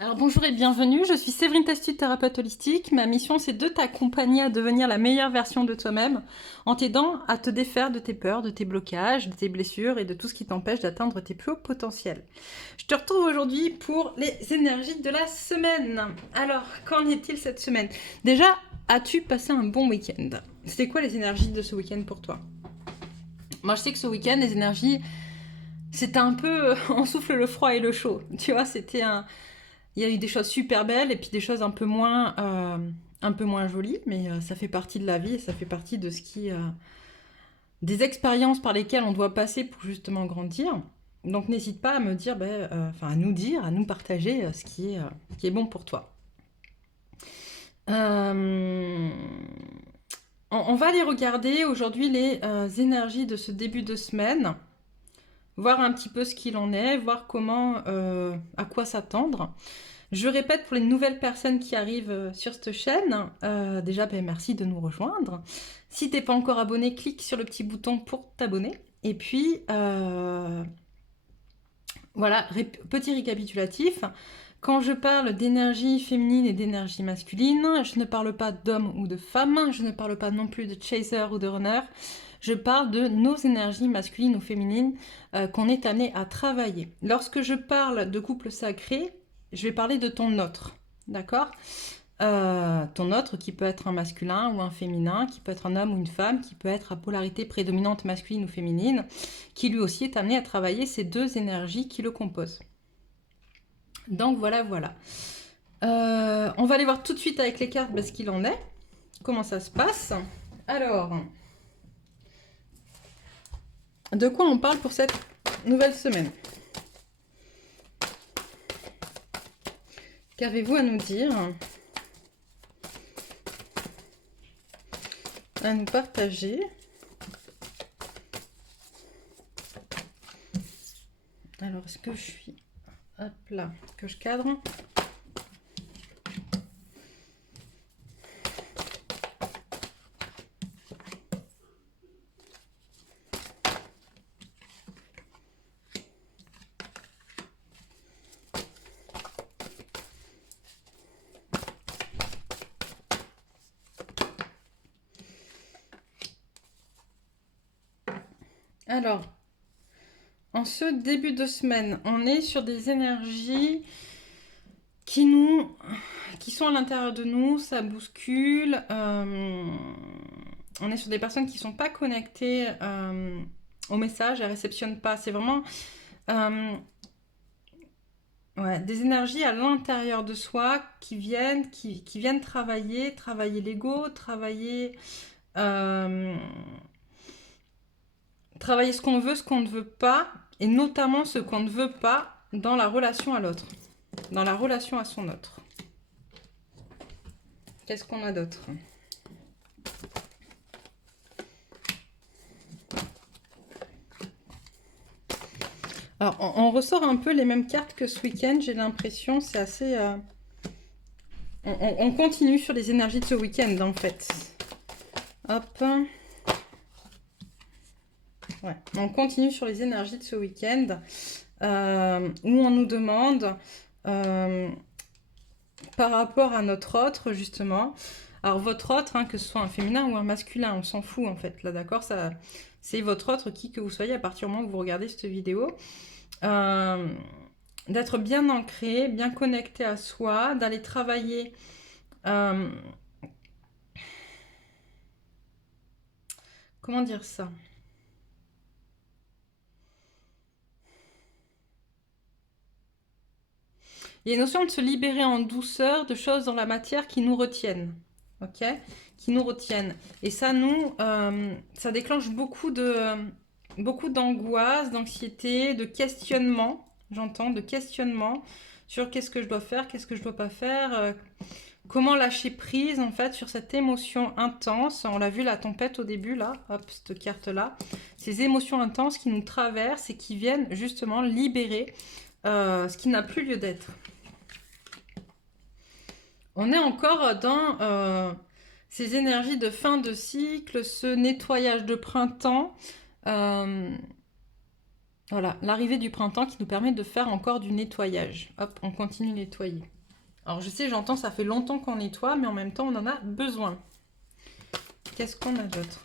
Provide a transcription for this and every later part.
Alors bonjour et bienvenue, je suis Séverine Testu, thérapeute holistique. Ma mission c'est de t'accompagner à devenir la meilleure version de toi-même en t'aidant à te défaire de tes peurs, de tes blocages, de tes blessures et de tout ce qui t'empêche d'atteindre tes plus hauts potentiels. Je te retrouve aujourd'hui pour les énergies de la semaine. Alors, qu'en est-il cette semaine? Déjà, as-tu passé un bon week-end? C'était quoi les énergies de ce week-end pour toi? Moi je sais que ce week-end, les énergies, c'était un peu on souffle le froid et le chaud. Tu vois, il y a eu des choses super belles et puis des choses un peu moins jolies, mais ça fait partie de la vie et ça fait partie de ce qui, des expériences par lesquelles on doit passer pour justement grandir. Donc n'hésite pas à me dire, à nous dire, à nous partager ce qui est bon pour toi. Euh, on va aller regarder aujourd'hui les énergies de ce début de semaine, voir un petit peu ce qu'il en est, voir à quoi s'attendre. Je répète pour les nouvelles personnes qui arrivent sur cette chaîne, déjà merci de nous rejoindre. Si t'es pas encore abonné, clique sur le petit bouton pour t'abonner. Et puis voilà, petit récapitulatif. Quand je parle d'énergie féminine et d'énergie masculine, je ne parle pas d'homme ou de femme, je ne parle pas non plus de chaser ou de runner. Je parle de nos énergies masculines ou féminines qu'on est amené à travailler. Lorsque je parle de couple sacré, je vais parler de ton autre, d'accord? Ton autre qui peut être un masculin ou un féminin, qui peut être un homme ou une femme, qui peut être à polarité prédominante masculine ou féminine, qui lui aussi est amené à travailler ces deux énergies qui le composent. Donc voilà, voilà. On va aller voir tout de suite avec les cartes ce qu'il en est, comment ça se passe. Alors, de quoi on parle pour cette nouvelle semaine? Qu'avez-vous à nous dire? À nous partager? Alors, est-ce que je suis... Hop là, que je cadre. Alors, en ce début de semaine, on est sur des énergies qui sont à l'intérieur de nous, ça bouscule. On est sur des personnes qui ne sont pas connectées au message, elles ne réceptionnent pas. C'est vraiment ouais, des énergies à l'intérieur de soi qui viennent travailler l'ego, euh, travailler ce qu'on veut, ce qu'on ne veut pas, et notamment ce qu'on ne veut pas dans la relation à l'autre, dans la relation à son autre. Qu'est-ce qu'on a d'autre? Alors, on ressort un peu les mêmes cartes que ce week-end, j'ai l'impression, c'est assez... On continue sur les énergies de ce week-end, en fait. Hop. Ouais, on continue sur les énergies de ce week-end, où on nous demande, par rapport à notre autre, justement, alors votre autre, hein, que ce soit un féminin ou un masculin, on s'en fout, en fait, là, d'accord, ça, c'est votre autre, qui que vous soyez, à partir du moment où vous regardez cette vidéo, d'être bien ancré, bien connecté à soi, d'aller travailler comment dire ça? Il y a une notion de se libérer en douceur de choses dans la matière qui nous retiennent, ok? Qui nous retiennent. Et ça, ça déclenche beaucoup d'angoisse, d'anxiété, de questionnement. J'entends de questionnement sur qu'est-ce que je dois faire, qu'est-ce que je dois pas faire, comment lâcher prise en fait sur cette émotion intense. On l'a vu la tempête au début là, hop, cette carte là. Ces émotions intenses qui nous traversent et qui viennent justement libérer ce qui n'a plus lieu d'être. On est encore dans ces énergies de fin de cycle, ce nettoyage de printemps. Voilà, l'arrivée du printemps qui nous permet de faire encore du nettoyage. Hop, on continue de nettoyer. Alors je sais, j'entends, ça fait longtemps qu'on nettoie, mais en même temps, on en a besoin. Qu'est-ce qu'on a d'autre?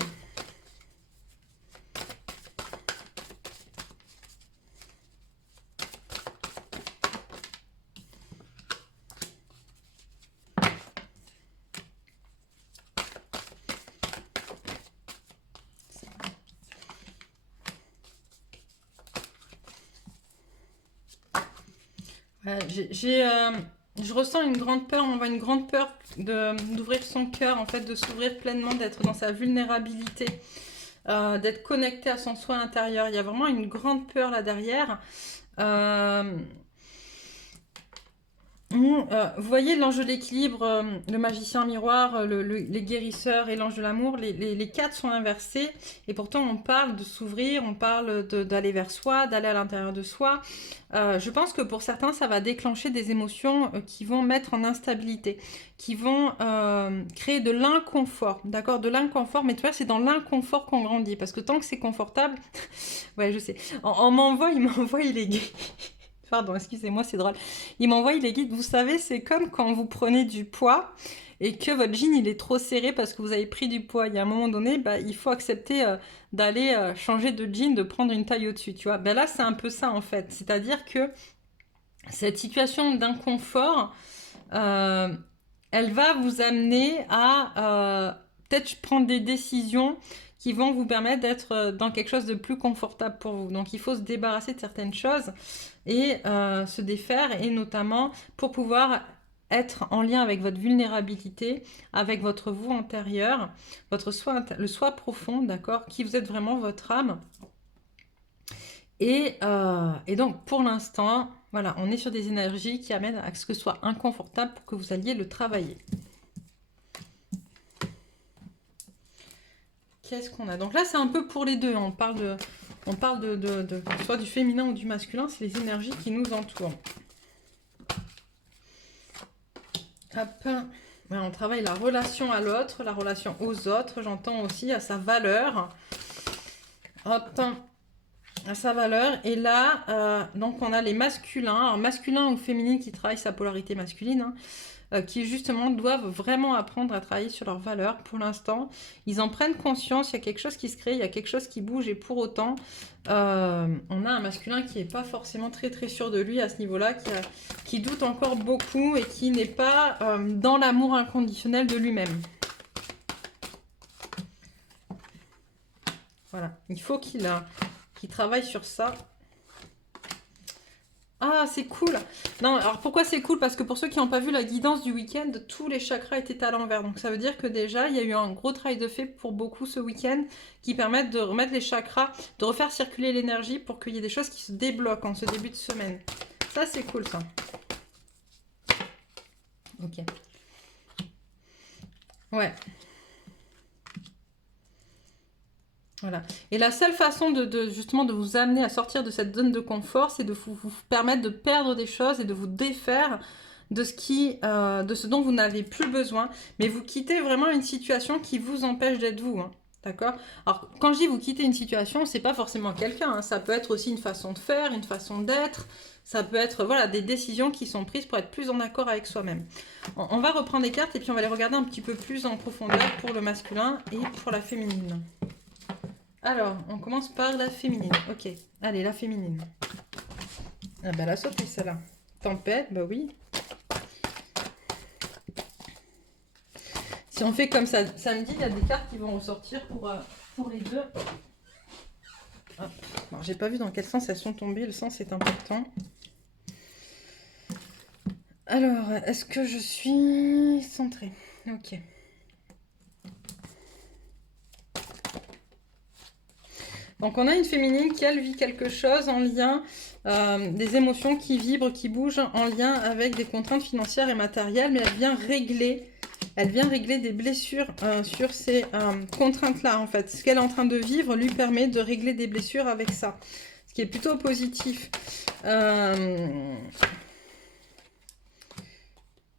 Je ressens une grande peur, on voit une grande peur d'ouvrir son cœur, en fait, de s'ouvrir pleinement, d'être dans sa vulnérabilité, d'être connecté à son soi intérieur. Il y a vraiment une grande peur là derrière. Vous voyez l'ange de l'équilibre, le magicien miroir, les guérisseurs et l'ange de l'amour, les quatre sont inversés et pourtant on parle de s'ouvrir, on parle d'aller vers soi, d'aller à l'intérieur de soi. Je pense que pour certains ça va déclencher des émotions qui vont mettre en instabilité, qui vont créer de l'inconfort, d'accord, de l'inconfort, mais tu vois c'est dans l'inconfort qu'on grandit parce que tant que c'est confortable, ouais je sais, il m'envoie, il est gay. Pardon, excusez-moi, c'est drôle. Il m'envoie les guides. Vous savez, c'est comme quand vous prenez du poids et que votre jean il est trop serré parce que vous avez pris du poids. Il y a un moment donné, bah, il faut accepter d'aller changer de jean, de prendre une taille au-dessus. Tu vois, ben là, c'est un peu ça en fait. C'est-à-dire que cette situation d'inconfort, elle va vous amener à peut-être prendre des décisions qui vont vous permettre d'être dans quelque chose de plus confortable pour vous. Donc il faut se débarrasser de certaines choses et se défaire, et notamment pour pouvoir être en lien avec votre vulnérabilité, avec votre vous intérieur, votre soi, le soi profond, d'accord, qui vous êtes vraiment, votre âme. Et donc pour l'instant, voilà, on est sur des énergies qui amènent à ce que ce soit inconfortable pour que vous alliez le travailler. Qu'est-ce qu'on a? Donc là, c'est un peu pour les deux. On parle de soit du féminin ou du masculin. C'est les énergies qui nous entourent. Hop. Ouais, on travaille la relation à l'autre, la relation aux autres. J'entends aussi à sa valeur. Hop. À sa valeur. Et là, donc on a les masculins. Alors masculin ou féminine qui travaillent sa polarité masculine. Hein. Qui justement doivent vraiment apprendre à travailler sur leurs valeurs. Pour l'instant, ils en prennent conscience, il y a quelque chose qui se crée, il y a quelque chose qui bouge, et pour autant, on a un masculin qui n'est pas forcément très très sûr de lui à ce niveau-là, qui doute encore beaucoup et qui n'est pas dans l'amour inconditionnel de lui-même. Voilà, il faut qu'il travaille sur ça. Ah, c'est cool. Non, alors pourquoi c'est cool? Parce que pour ceux qui n'ont pas vu la guidance du week-end, tous les chakras étaient à l'envers. Donc ça veut dire que déjà, il y a eu un gros travail de fait pour beaucoup ce week-end qui permettent de remettre les chakras, de refaire circuler l'énergie pour qu'il y ait des choses qui se débloquent en ce début de semaine. Ça, c'est cool, ça. Ok. Ouais. Voilà. Et la seule façon justement de vous amener à sortir de cette zone de confort, c'est de vous permettre de perdre des choses et de vous défaire de ce dont vous n'avez plus besoin. Mais vous quittez vraiment une situation qui vous empêche d'être vous. Hein. D'accord? Alors, quand je dis vous quittez une situation, c'est pas forcément quelqu'un. Hein. Ça peut être aussi une façon de faire, une façon d'être. Ça peut être voilà, des décisions qui sont prises pour être plus en accord avec soi-même. On va reprendre les cartes et puis on va les regarder un petit peu plus en profondeur pour le masculin et pour la féminine. Alors, on commence par la féminine. Ok, allez, la féminine. Ah bah la sauté celle-là. Tempête, bah oui. Si on fait comme ça, samedi, il y a des cartes qui vont ressortir pour les deux. Bon, j'ai pas vu dans quel sens elles sont tombées. Le sens est important. Alors, est-ce que je suis centrée? Ok. Donc on a une féminine qui, elle, vit quelque chose en lien, des émotions qui vibrent, qui bougent en lien avec des contraintes financières et matérielles, mais elle vient régler des blessures sur ces contraintes-là, en fait. Ce qu'elle est en train de vivre lui permet de régler des blessures avec ça, ce qui est plutôt positif.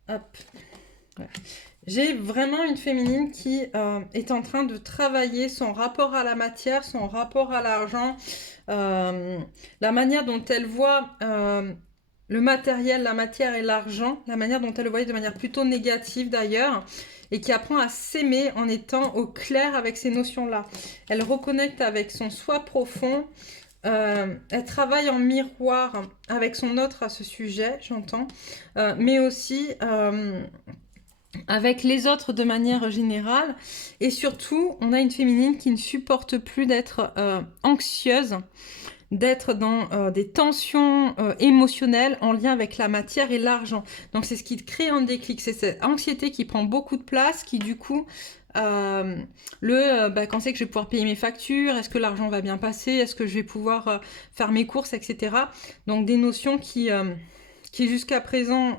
Hop. Ouais. J'ai vraiment une féminine qui est en train de travailler son rapport à la matière, son rapport à l'argent, la manière dont elle voit le matériel, la matière et l'argent, la manière dont elle le voyait de manière plutôt négative d'ailleurs, et qui apprend à s'aimer en étant au clair avec ces notions-là. Elle reconnecte avec son soi profond. Elle travaille en miroir avec son autre à ce sujet, j'entends, mais aussi avec les autres de manière générale. Et surtout, on a une féminine qui ne supporte plus d'être anxieuse, d'être dans des tensions émotionnelles en lien avec la matière et l'argent. Donc c'est ce qui crée un déclic, c'est cette anxiété qui prend beaucoup de place, qui du coup, quand c'est que je vais pouvoir payer mes factures, est-ce que l'argent va bien passer, est-ce que je vais pouvoir faire mes courses, etc. Donc des notions qui jusqu'à présent...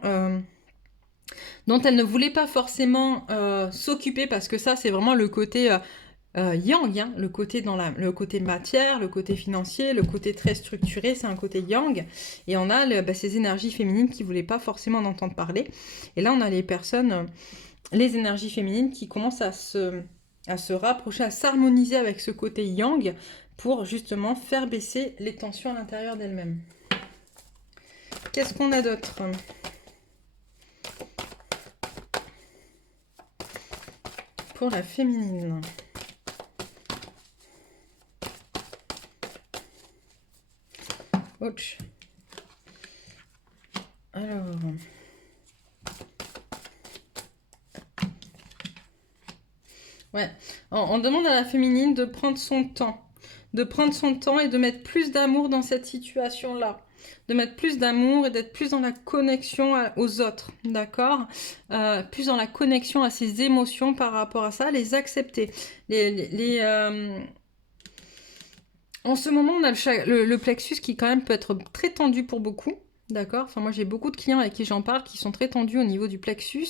dont elle ne voulait pas forcément s'occuper, parce que ça c'est vraiment le côté yang, hein, le côté matière, le côté financier, le côté très structuré, c'est un côté yang. Et on a ces énergies féminines qui ne voulaient pas forcément en entendre parler. Et là, on a les personnes, les énergies féminines qui commencent à se rapprocher, à s'harmoniser avec ce côté yang pour justement faire baisser les tensions à l'intérieur d'elles-mêmes. Qu'est-ce qu'on a d'autre ? Pour la féminine. Ouch. Alors. Ouais. On demande à la féminine de prendre son temps. De prendre son temps et de mettre plus d'amour dans cette situation-là. De mettre plus d'amour et d'être plus dans la connexion aux autres. D'accord ? Plus dans la connexion à ses émotions par rapport à ça. Les accepter. En ce moment, on a le plexus qui quand même peut être très tendu pour beaucoup, d'accord ? Enfin, moi, j'ai beaucoup de clients avec qui j'en parle qui sont très tendus au niveau du plexus,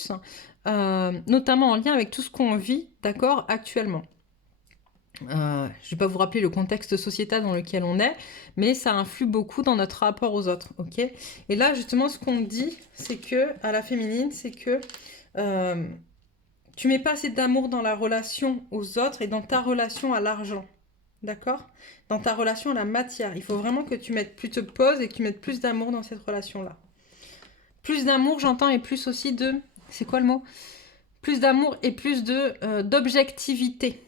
notamment en lien avec tout ce qu'on vit, d'accord, actuellement. Je ne vais pas vous rappeler le contexte sociétal dans lequel on est, mais ça influe beaucoup dans notre rapport aux autres, ok ? Et là, justement, ce qu'on dit, c'est que, à la féminine, c'est que tu mets pas assez d'amour dans la relation aux autres et dans ta relation à l'argent. D'accord ? Dans ta relation à la matière. Il faut vraiment que tu te poses et que tu mettes plus d'amour dans cette relation-là. Plus d'amour, j'entends, et plus aussi de... C'est quoi le mot ? Plus d'amour et plus d'objectivité.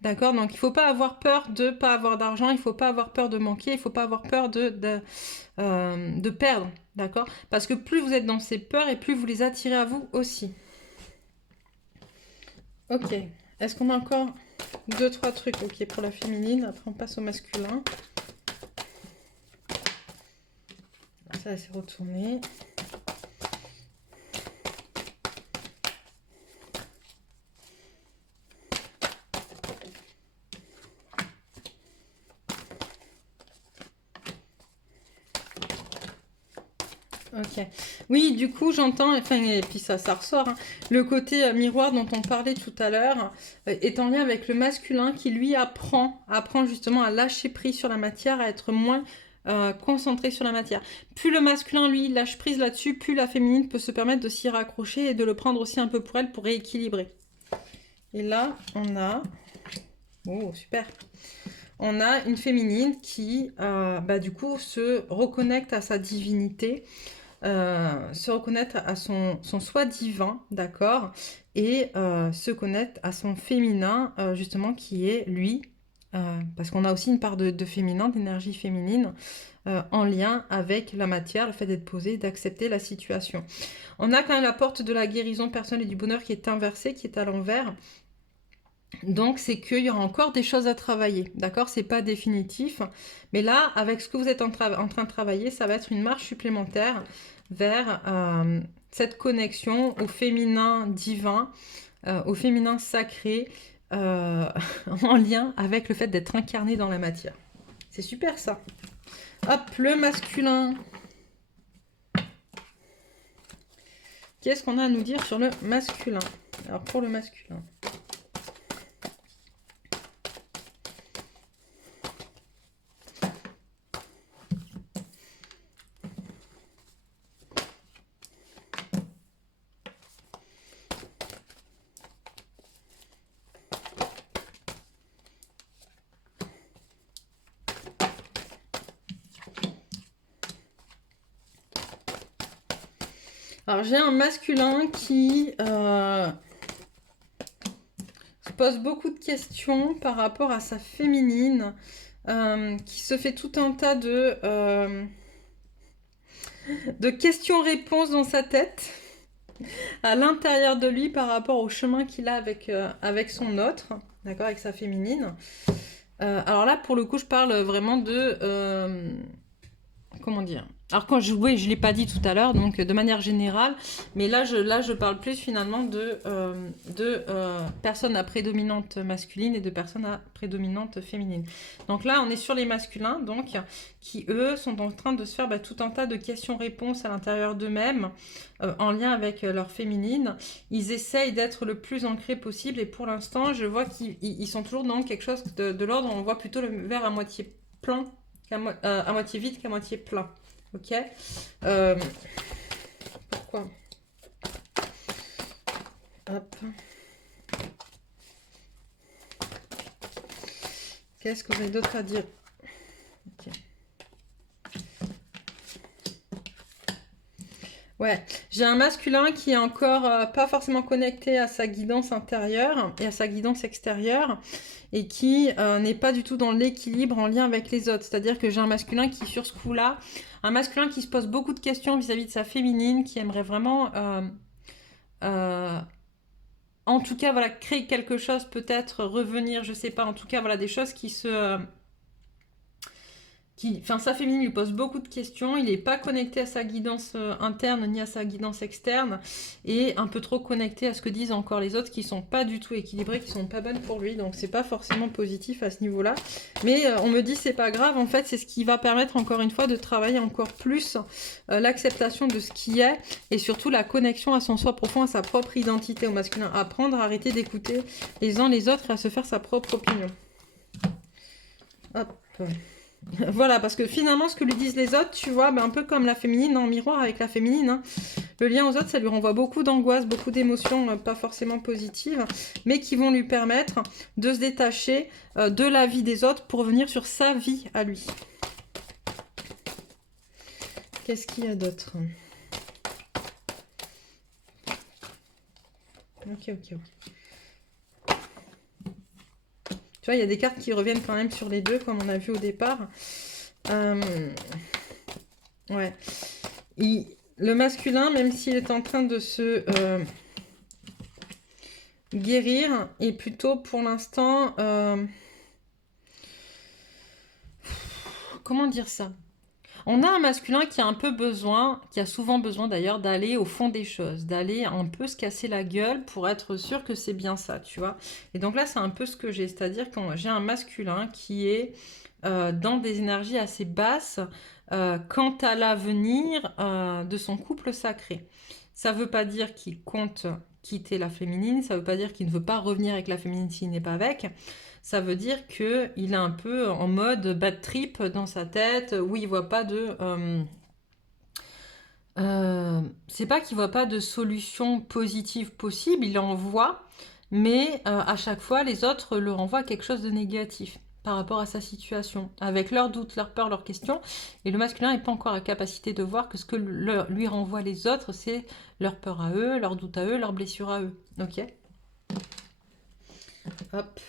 D'accord ? Donc, il ne faut pas avoir peur de ne pas avoir d'argent, il ne faut pas avoir peur de manquer, il ne faut pas avoir peur de perdre. D'accord ? Parce que plus vous êtes dans ces peurs et plus vous les attirez à vous aussi. Ok. Est-ce qu'on a encore... 2-3 trucs, ok, pour la féminine. Après, on passe au masculin. Ça, c'est retourné. Ok. Oui, du coup, j'entends, enfin, et puis ça ressort, hein, le côté miroir dont on parlait tout à l'heure est en lien avec le masculin qui, lui, apprend justement à lâcher prise sur la matière, à être moins concentré sur la matière. Plus le masculin, lui, lâche prise là-dessus, plus la féminine peut se permettre de s'y raccrocher et de le prendre aussi un peu pour elle pour rééquilibrer. Et là, on a... Oh, super. On a une féminine qui, du coup, se reconnecte à sa divinité, se reconnaître à son soi divin, d'accord, et se connecte à son féminin, justement, qui est lui, parce qu'on a aussi une part de féminin, d'énergie féminine, en lien avec la matière, le fait d'être posé, d'accepter la situation. On a quand même la porte de la guérison personnelle et du bonheur qui est inversée, qui est à l'envers. Donc, c'est qu'il y aura encore des choses à travailler, d'accord ? C'est pas définitif. Mais là, avec ce que vous êtes en train de travailler, ça va être une marche supplémentaire vers cette connexion au féminin divin, au féminin sacré, en lien avec le fait d'être incarné dans la matière. C'est super, ça. Hop, le masculin. Qu'est-ce qu'on a à nous dire sur le masculin ? Alors, pour le masculin... Alors, j'ai un masculin qui se pose beaucoup de questions par rapport à sa féminine, qui se fait tout un tas de questions-réponses dans sa tête, à l'intérieur de lui par rapport au chemin qu'il a avec son autre, d'accord, avec sa féminine. Alors là, pour le coup, je parle vraiment de... comment dire? Alors quand je jouais, je l'ai pas dit tout à l'heure, donc de manière générale, mais là je parle plus finalement de personnes à prédominante masculine et de personnes à prédominante féminine. Donc là, on est sur les masculins, donc qui eux sont en train de se faire tout un tas de questions-réponses à l'intérieur d'eux-mêmes, en lien avec leur féminine. Ils essayent d'être le plus ancrés possible, et pour l'instant, je vois qu'ils sont toujours dans quelque chose de l'ordre. On voit plutôt le verre à moitié plein, à moitié vide qu'à moitié plein. Ok. Pourquoi? Hop. Qu'est-ce qu'on a d'autre à dire? Ok. Ouais, j'ai un masculin qui est encore pas forcément connecté à sa guidance intérieure et à sa guidance extérieure, et qui n'est pas du tout dans l'équilibre en lien avec les autres. C'est-à-dire que j'ai un masculin qui, sur ce coup-là, un masculin qui se pose beaucoup de questions vis-à-vis de sa féminine, qui aimerait vraiment, en tout cas, voilà, créer quelque chose, peut-être revenir, je sais pas, en tout cas, voilà, des choses qui se... Enfin, sa féminine lui pose beaucoup de questions, il n'est pas connecté à sa guidance interne ni à sa guidance externe, et un peu trop connecté à ce que disent encore les autres, qui sont pas du tout équilibrés, qui sont pas bonnes pour lui, donc c'est pas forcément positif à ce niveau-là. Mais on me dit c'est pas grave, en fait c'est ce qui va permettre encore une fois de travailler encore plus l'acceptation de ce qui est, et surtout la connexion à son soi profond, à sa propre identité au masculin, apprendre à arrêter d'écouter les uns les autres et à se faire sa propre opinion. Hop. Voilà, parce que finalement, ce que lui disent les autres, tu vois, un peu comme la féminine, en miroir avec la féminine, hein, le lien aux autres, ça lui renvoie beaucoup d'angoisse, beaucoup d'émotions pas forcément positives, mais qui vont lui permettre de se détacher de la vie des autres pour revenir sur sa vie à lui. Qu'est-ce qu'il y a d'autre? Ok. Tu vois, il y a des cartes qui reviennent quand même sur les deux, comme on a vu au départ. Ouais. Le masculin, même s'il est en train de se guérir, est plutôt pour l'instant... comment dire ça? On a un masculin qui a un peu besoin, qui a souvent besoin d'ailleurs, d'aller au fond des choses, d'aller un peu se casser la gueule pour être sûr que c'est bien ça, tu vois. Et donc là, c'est un peu ce que j'ai, c'est-à-dire quand j'ai un masculin qui est dans des énergies assez basses quant à l'avenir de son couple sacré. Ça ne veut pas dire qu'il compte quitter la féminine, ça ne veut pas dire qu'il ne veut pas revenir avec la féminine s'il n'est pas avec. Ça veut dire qu'il est un peu en mode bad trip dans sa tête, où il voit pas de... c'est pas qu'il voit pas de solution positive possible, il en voit, mais à chaque fois, les autres le renvoient à quelque chose de négatif par rapport à sa situation, avec leurs doutes, leurs peurs, leurs questions, et le masculin n'est pas encore à capacité de voir que ce que lui renvoient les autres, c'est leurs peurs à eux, leurs doutes à eux, leurs blessures à eux. Ok. Hop.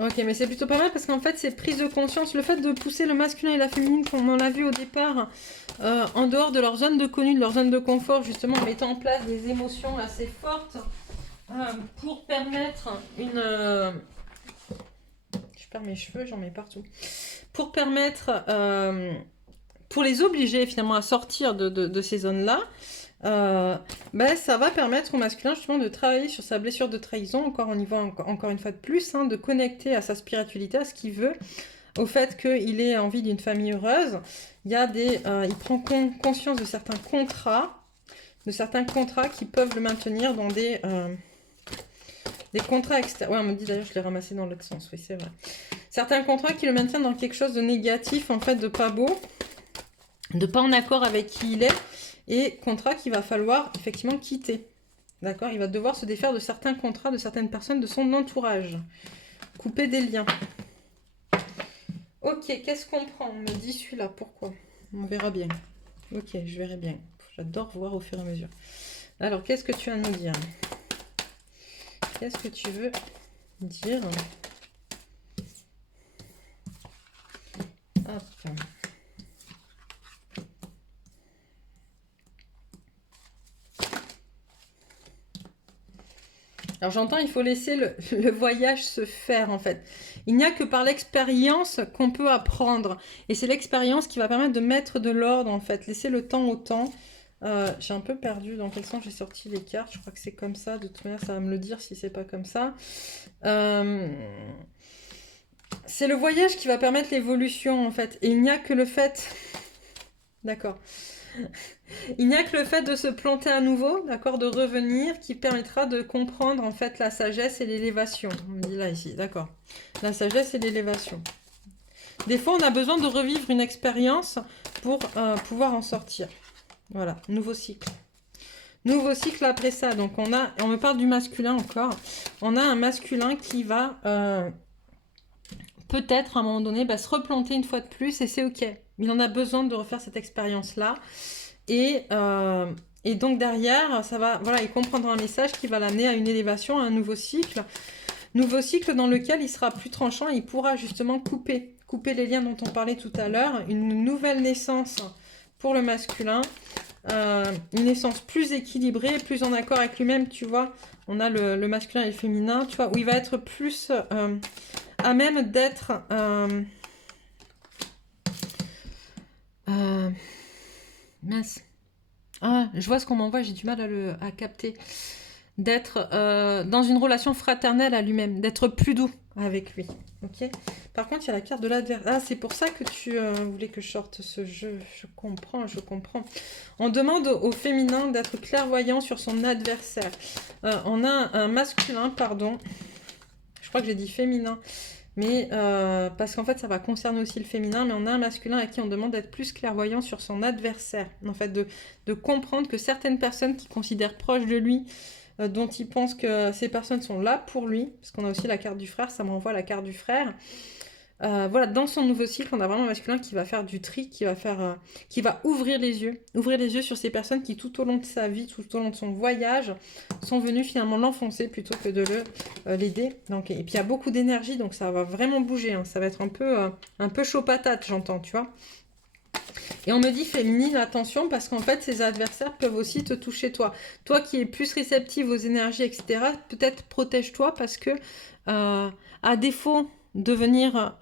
Ok, mais c'est plutôt pas mal parce qu'en fait, c'est prise de conscience. Le fait de pousser le masculin et la féminine, comme on l'a vu au départ, en dehors de leur zone de connu, de leur zone de confort, justement, en mettant en place des émotions assez fortes pour permettre une... Je perds mes cheveux, j'en mets partout. Pour permettre... pour les obliger finalement à sortir de ces zones-là, ça va permettre au masculin justement de travailler sur sa blessure de trahison, encore une fois de plus, de connecter à sa spiritualité, à ce qu'il veut, au fait qu'il ait envie d'une famille heureuse. Il prend conscience de certains contrats qui peuvent le maintenir dans Des contrats extérieurs. Ouais, on me dit d'ailleurs, je l'ai ramassé dans l'autre sens. Oui, c'est vrai. Certains contrats qui le maintiennent dans quelque chose de négatif, en fait, de pas beau, de pas en accord avec qui il est, et contrats qu'il va falloir effectivement quitter. D'accord? Il va devoir se défaire de certains contrats, de certaines personnes de son entourage. Couper des liens. Ok, qu'est-ce qu'on prend? On me dit celui-là, pourquoi? On verra bien. Ok, je verrai bien. J'adore voir au fur et à mesure. Alors, qu'est-ce que tu as à nous dire? Qu'est-ce que tu veux dire? Hop. Alors j'entends, il faut laisser le voyage se faire en fait. Il n'y a que par l'expérience qu'on peut apprendre. Et c'est l'expérience qui va permettre de mettre de l'ordre en fait. Laisser le temps au temps. J'ai un peu perdu dans quel sens j'ai sorti les cartes. Je crois que c'est comme ça. De toute manière, ça va me le dire si c'est pas comme ça. C'est le voyage qui va permettre l'évolution en fait. Et il n'y a que le fait... D'accord. Il n'y a que le fait de se planter à nouveau, d'accord, de revenir, qui permettra de comprendre en fait la sagesse et l'élévation. On me dit là ici, d'accord. La sagesse et l'élévation. Des fois, on a besoin de revivre une expérience pour pouvoir en sortir. Voilà, nouveau cycle. Nouveau cycle après ça. Donc on me parle du masculin encore. On a un masculin qui va peut-être à un moment donné se replanter une fois de plus et c'est ok. Il en a besoin de refaire cette expérience-là. Et donc derrière, ça va, voilà, il comprendra un message qui va l'amener à une élévation, à un nouveau cycle. Nouveau cycle dans lequel il sera plus tranchant, il pourra justement couper les liens dont on parlait tout à l'heure. Une nouvelle naissance pour le masculin. Une naissance plus équilibrée, plus en accord avec lui-même, tu vois. On a le masculin et le féminin, tu vois, où il va être plus à même d'être... mince. Ah, je vois ce qu'on m'envoie, j'ai du mal à capter. D'être dans une relation fraternelle à lui-même, d'être plus doux avec lui. Ok. Par contre, il y a la carte de l'adversaire. Ah, c'est pour ça que tu voulais que je sorte ce jeu. Je comprends, je comprends. On demande au féminin d'être clairvoyant sur son adversaire. On a un masculin, pardon. Je crois que j'ai dit féminin. Mais parce qu'en fait, ça va concerner aussi le féminin, mais on a un masculin à qui on demande d'être plus clairvoyant sur son adversaire. En fait, de comprendre que certaines personnes qui considèrent proches de lui, dont il pense que ces personnes sont là pour lui, parce qu'on a aussi la carte du frère, ça m'envoie la carte du frère. Voilà, dans son nouveau cycle, on a vraiment un masculin qui va faire du tri, qui va ouvrir les yeux sur ces personnes qui tout au long de sa vie, tout au long de son voyage, sont venues finalement l'enfoncer plutôt que de l'aider. Donc, et puis il y a beaucoup d'énergie, donc ça va vraiment bouger, hein. Ça va être un peu chaud patate, j'entends, tu vois. Et on me dit féminine, attention, parce qu'en fait, ces adversaires peuvent aussi te toucher toi. Toi qui es plus réceptive aux énergies, etc., peut-être protège-toi parce que, à défaut de venir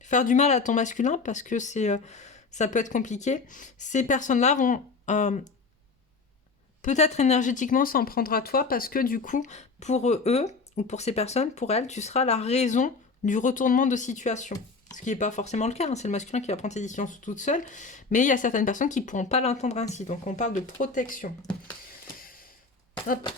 faire du mal à ton masculin, parce que ça peut être compliqué, ces personnes-là vont peut-être énergétiquement s'en prendre à toi parce que du coup, pour eux, ou pour ces personnes, pour elles, tu seras la raison du retournement de situation. Ce qui n'est pas forcément le cas, hein. C'est le masculin qui va prendre ses décisions toute seule, mais il y a certaines personnes qui ne pourront pas l'entendre ainsi. Donc on parle de protection. Hop.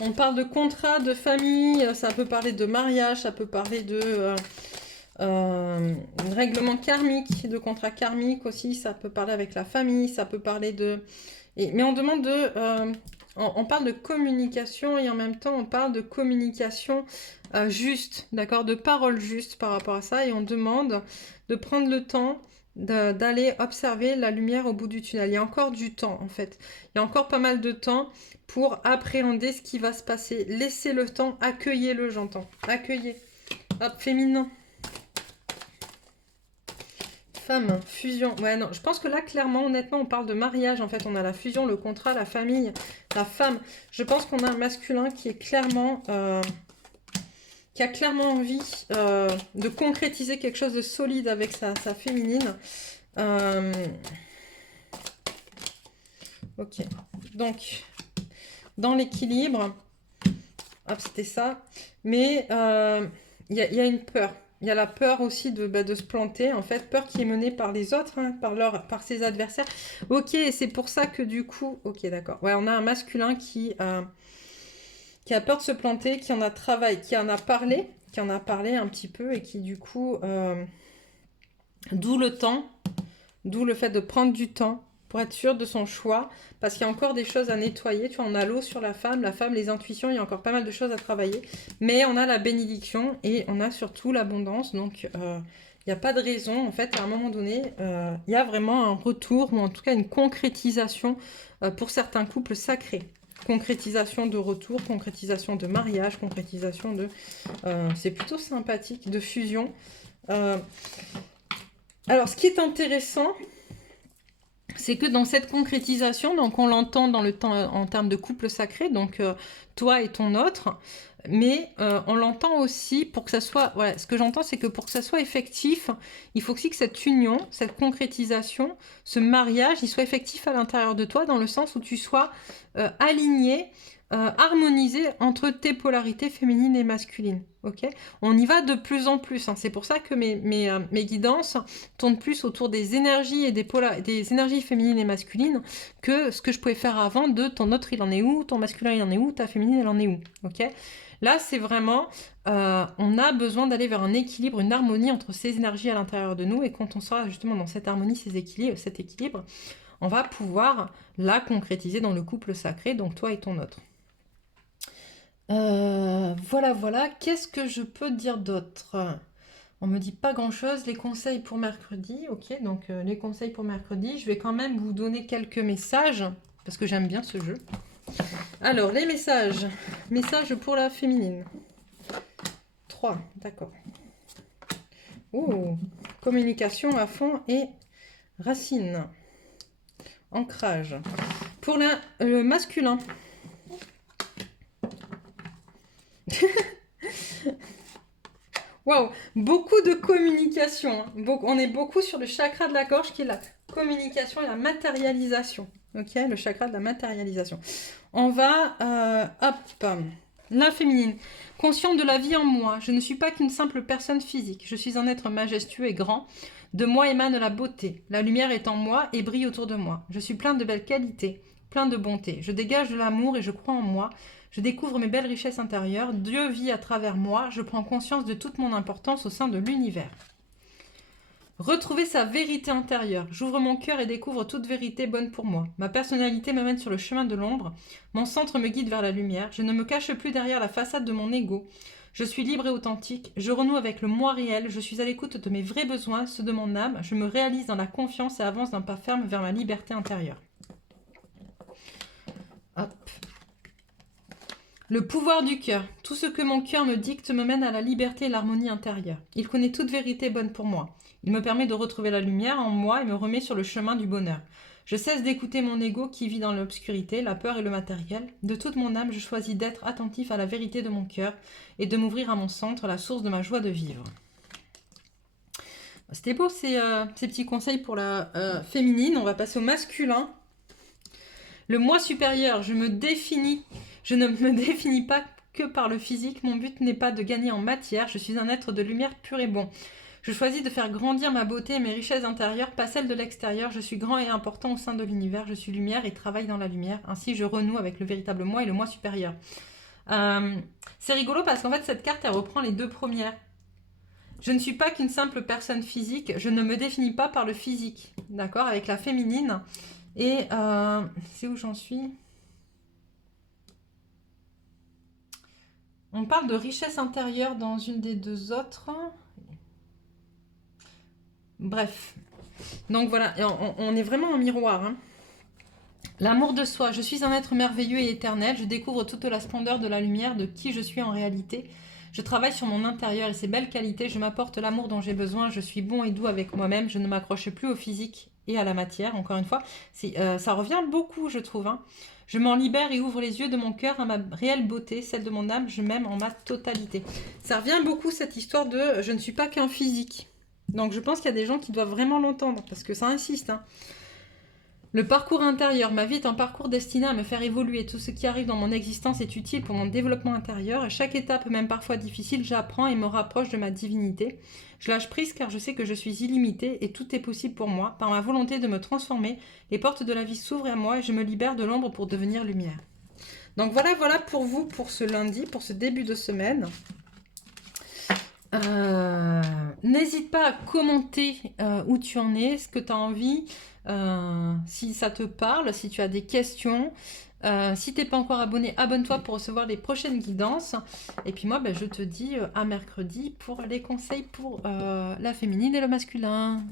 On parle de contrat, de famille, ça peut parler de mariage, ça peut parler de règlement karmique, de contrat karmique aussi, ça peut parler avec la famille, ça peut parler de... mais on demande de... on parle de communication et en même temps on parle de communication juste, d'accord, de paroles justes par rapport à ça et on demande de prendre le temps d'aller observer la lumière au bout du tunnel. Il y a encore du temps en fait. Il y a encore pas mal de temps pour appréhender ce qui va se passer. Laissez le temps, accueillez-le, j'entends. Accueillez. Hop, féminin. Femme, fusion. Ouais, non, je pense que là, clairement, honnêtement, on parle de mariage. En fait, on a la fusion, le contrat, la famille, la femme. Je pense qu'on a un masculin qui est clairement... qui a clairement envie de concrétiser quelque chose de solide avec sa féminine. Ok. Donc, dans l'équilibre, hop, c'était ça. Mais il y a une peur. Il y a la peur aussi de se planter, en fait, peur qui est menée par les autres, hein, par ses adversaires. Ok, c'est pour ça que du coup, ok, d'accord. Ouais, on a un masculin qui a peur de se planter, qui en a travaillé, qui en a parlé un petit peu et qui du coup, d'où le temps, d'où le fait de prendre du temps pour être sûr de son choix, parce qu'il y a encore des choses à nettoyer. Tu vois, on a l'eau sur la femme, les intuitions, il y a encore pas mal de choses à travailler, mais on a la bénédiction et on a surtout l'abondance, donc il n'y a pas de raison, en fait, à un moment donné, il y a vraiment un retour, ou en tout cas une concrétisation pour certains couples sacrés. Concrétisation de retour, concrétisation de mariage, concrétisation de... c'est plutôt sympathique, de fusion. Alors, ce qui est intéressant, c'est que dans cette concrétisation, donc on l'entend dans le temps en termes de couple sacré, donc toi et ton autre, mais on l'entend aussi pour que ça soit... Voilà, ce que j'entends, c'est que pour que ça soit effectif, il faut aussi que cette union, cette concrétisation, ce mariage, il soit effectif à l'intérieur de toi, dans le sens où tu sois aligné, harmonisé entre tes polarités féminines et masculines. Ok, on y va de plus en plus. Hein. C'est pour ça que mes guidances tournent plus autour des énergies et des énergies féminines et masculines que ce que je pouvais faire avant de ton autre il en est où, ton masculin il en est où, ta féminine elle en est où. Ok, là c'est vraiment, on a besoin d'aller vers un équilibre, une harmonie entre ces énergies à l'intérieur de nous, et quand on sera justement dans cette harmonie, cet équilibre, on va pouvoir la concrétiser dans le couple sacré, donc toi et ton autre. Voilà. Qu'est-ce que je peux dire d'autre? On me dit pas grand-chose. Les conseils pour mercredi. Ok, donc les conseils pour mercredi. Je vais quand même vous donner quelques messages, parce que j'aime bien ce jeu. Alors, les messages. Messages pour la féminine. 3, d'accord. Oh, communication à fond et racine. Ancrage. Pour le masculin. Waouh, beaucoup de communication. On est beaucoup sur le chakra de la gorge qui est la communication et la matérialisation. Ok, le chakra de la matérialisation. On va, hop, la féminine. Conscient de la vie en moi, je ne suis pas qu'une simple personne physique. Je suis un être majestueux et grand. De moi émane la beauté. La lumière est en moi et brille autour de moi. Je suis plein de belles qualités, plein de bonté. Je dégage de l'amour et je crois en moi. Je découvre mes belles richesses intérieures. Dieu vit à travers moi. Je prends conscience de toute mon importance au sein de l'univers. Retrouver sa vérité intérieure. J'ouvre mon cœur et découvre toute vérité bonne pour moi. Ma personnalité me mène sur le chemin de l'ombre. Mon centre me guide vers la lumière. Je ne me cache plus derrière la façade de mon ego. Je suis libre et authentique. Je renoue avec le moi réel. Je suis à l'écoute de mes vrais besoins, ceux de mon âme. Je me réalise dans la confiance et avance d'un pas ferme vers ma liberté intérieure. Hop. Le pouvoir du cœur. Tout ce que mon cœur me dicte me mène à la liberté et l'harmonie intérieure. Il connaît toute vérité bonne pour moi. Il me permet de retrouver la lumière en moi et me remet sur le chemin du bonheur. Je cesse d'écouter mon ego qui vit dans l'obscurité, la peur et le matériel. De toute mon âme, je choisis d'être attentif à la vérité de mon cœur et de m'ouvrir à mon centre, la source de ma joie de vivre. C'était beau ces petits conseils pour la féminine. On va passer au masculin. Le moi supérieur, je ne me définis pas que par le physique. Mon but n'est pas de gagner en matière. Je suis un être de lumière pur et bon. Je choisis de faire grandir ma beauté et mes richesses intérieures, pas celles de l'extérieur. Je suis grand et important au sein de l'univers. Je suis lumière et travaille dans la lumière. Ainsi, je renoue avec le véritable moi et le moi supérieur. C'est rigolo parce qu'en fait, cette carte, elle reprend les deux premières. Je ne suis pas qu'une simple personne physique. Je ne me définis pas par le physique. D'accord? Avec la féminine. Et c'est où j'en suis? On parle de richesse intérieure dans une des deux autres. Bref. Donc voilà, on est vraiment en miroir. Hein. L'amour de soi. Je suis un être merveilleux et éternel. Je découvre toute la splendeur de la lumière de qui je suis en réalité. Je travaille sur mon intérieur et ses belles qualités. Je m'apporte l'amour dont j'ai besoin. Je suis bon et doux avec moi-même. Je ne m'accroche plus au physique et à la matière. Encore une fois, ça revient beaucoup, je trouve. Hein. Je m'en libère et ouvre les yeux de mon cœur à ma réelle beauté, celle de mon âme. Je m'aime en ma totalité. Ça revient beaucoup, cette histoire de « je ne suis pas qu'un physique ». Donc je pense qu'il y a des gens qui doivent vraiment l'entendre, parce que ça insiste. Hein. Le parcours intérieur. Ma vie est un parcours destiné à me faire évoluer. Tout ce qui arrive dans mon existence est utile pour mon développement intérieur. À chaque étape, même parfois difficile, j'apprends et me rapproche de ma divinité. Je lâche prise car je sais que je suis illimitée et tout est possible pour moi. Par ma volonté de me transformer, les portes de la vie s'ouvrent à moi et je me libère de l'ombre pour devenir lumière. Donc voilà pour vous, pour ce lundi, pour ce début de semaine. N'hésite pas à commenter où tu en es, ce que tu as envie, si ça te parle, si tu as des questions. Si tu n'es pas encore abonné, abonne-toi pour recevoir les prochaines guidances. Et puis moi, je te dis à mercredi pour les conseils pour la féminine et le masculin.